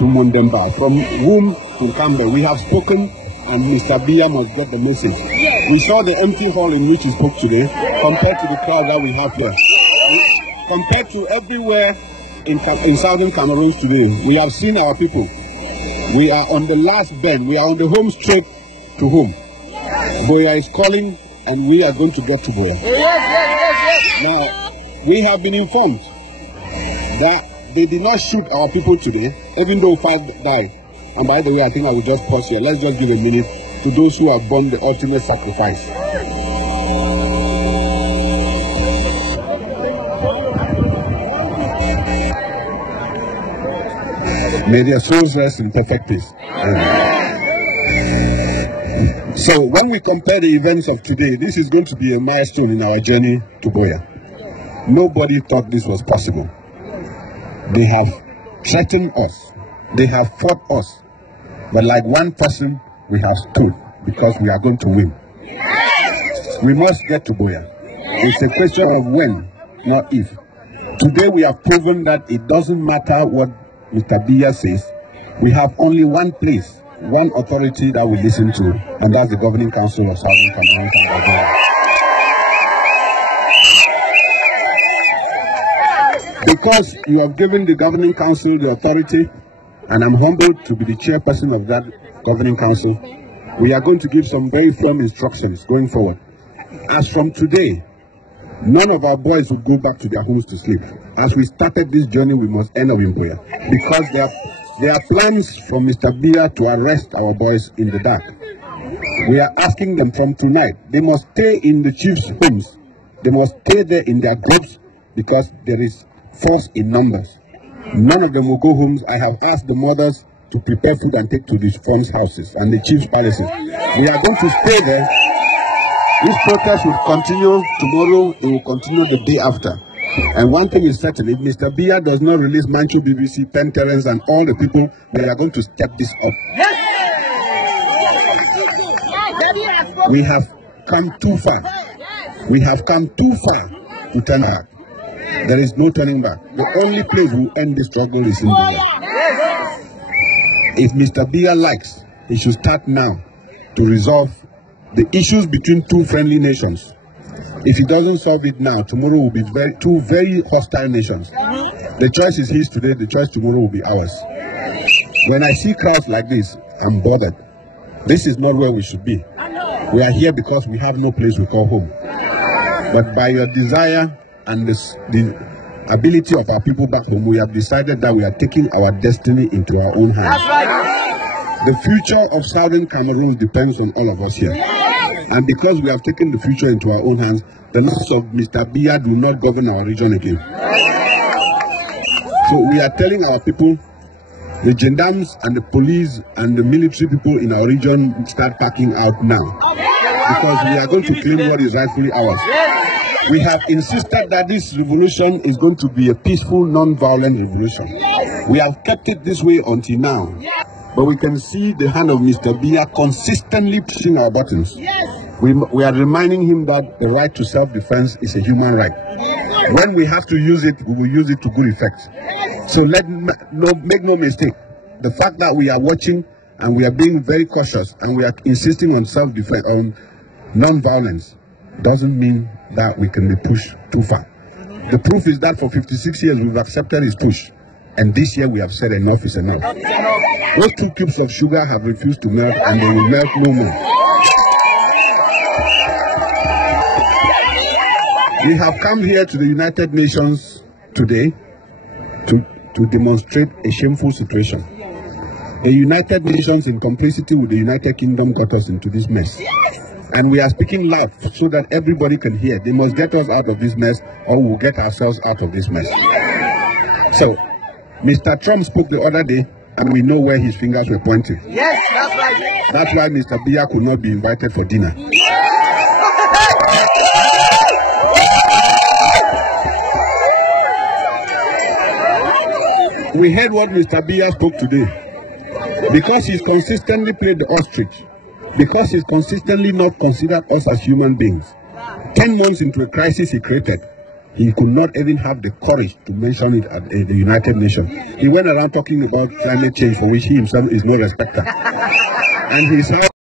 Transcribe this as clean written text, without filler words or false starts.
to Mondemba, from whom to Campbell. We have spoken, and Mr. Biya must get the message. We saw the empty hall in which he spoke today, compared to the crowd that we have here. Compared to everywhere in southern Cameroon today, we have seen our people. We are on the last bend. We are on the home straight to home. Boya is calling, and we are going to get to Boya. Now, we have been informed that they did not shoot our people today, even though 5 died. And by the way, I think I will just pause here. Let's just give a minute to those who have borne the ultimate sacrifice. May their souls rest in perfect peace. So when we compare the events of today, this is going to be a milestone in our journey to Boya. Nobody thought this was possible. They have threatened us. They have fought us. But like one person, we have stood because we are going to win. We must get to Boya. It's a question of when, not if. Today we have proven that it doesn't matter what Mr. Biya says. We have only one place, one authority that we listen to, and that's the Governing Council of Southern Cameroon and Nigeria. Because you have given the Governing Council the authority, and I'm humbled to be the chairperson of that Governing Council, we are going to give some very firm instructions going forward. As from today, none of our boys will go back to their homes to sleep. As we started this journey, we must end up in Boya. Because there are plans from Mr. Biya to arrest our boys in the dark. We are asking them from tonight, they must stay in the chief's homes. They must stay there in their groups because there is force in numbers. None of them will go homes. I have asked the mothers to prepare food and take to the friends' houses and the chief's palaces. We are going to stay there. This protest will continue tomorrow. It will continue the day after. And one thing is certain, if Mr. Biya does not release Manchu, BBC, Penn Terrence, and all the people, they are going to step this up. We have come too far. We have come too far to turn back. There is no turning back. The only place we end this struggle is in Boya. If Mr. Biya likes, he should start now to resolve the issues between two friendly nations. If he doesn't solve it now, tomorrow will be two very hostile nations. The choice is his today, the choice tomorrow will be ours. When I see crowds like this, I'm bothered. This is not where we should be. We are here because we have no place we call home. But by your desire and the ability of our people back home, we have decided that we are taking our destiny into our own hands. The future of Southern Cameroon depends on all of us here. And because we have taken the future into our own hands, the loss of Mr. Biya do not govern our region again. So we are telling our people, the gendarmes and the police and the military people in our region start packing out now. Because we are going to claim what is rightfully ours. We have insisted that this revolution is going to be a peaceful, non-violent revolution. We have kept it this way until now. But we can see the hand of Mr. Biya consistently pushing our buttons. We are reminding him that the right to self-defense is a human right. When we have to use it, we will use it to good effect. So make no mistake. The fact that we are watching and we are being very cautious and we are insisting on self-defense, on non-violence, doesn't mean that we can be pushed too far. The proof is that for 56 years we've accepted his push. And this year we have said enough is enough. Those 2 cubes of sugar have refused to melt, and they will melt no more. We have come here to the United Nations today to demonstrate a shameful situation. The United Nations, in complicity with the United Kingdom, got us into this mess. And we are speaking loud so that everybody can hear. They must get us out of this mess, or we'll get ourselves out of this mess. So, Mr. Trump spoke the other day, and we know where his fingers were pointing. Yes, that's right. That's why Mr. Biya could not be invited for dinner. We heard what Mr. Biya spoke today. Because he's consistently played the ostrich. Because he's consistently not considered us as human beings. 10 months into a crisis he created, He could not even have the courage to mention it at the United Nations. He went around talking about climate change, for which he himself is no respecter. And he said